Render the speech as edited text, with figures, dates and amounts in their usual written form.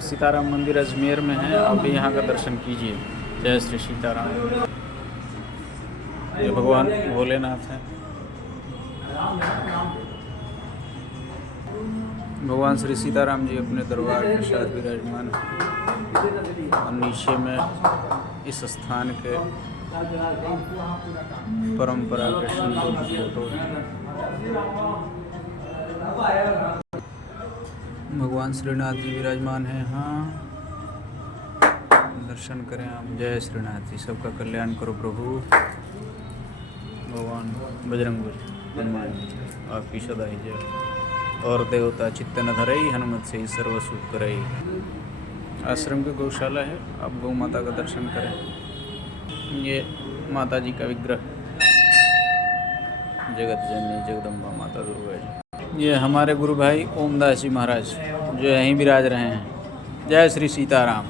सीताराम मंदिर अजमेर में है, आप भी यहाँ का दर्शन कीजिए। जय श्री सीताराम। ये भगवान भोलेनाथ हैं। भगवान श्री सीताराम जी अपने दरबार के साथ विराजमान हैं और नीचे में इस स्थान के परंपरा के सिंधु की फोटो है। भगवान श्रीनाथ जी विराजमान हैं यहाँ, दर्शन करें आप। जय श्रीनाथ जी, सबका कल्याण करो प्रभु। भगवान बजरंगबली हनुमान जी आपकी सदा ही जय। और देवता चित्त न धरई, हनुमत से ही सर्व सुख करई। आश्रम की गौशाला है, आप गौ माता का दर्शन करें। ये माता जी का विग्रह, जगत जननी जगदम्बा माता दुर्गा जी। ये हमारे गुरु भाई ओमदास जी महाराज जो यहीं विराज रहे हैं। जय श्री सीताराम।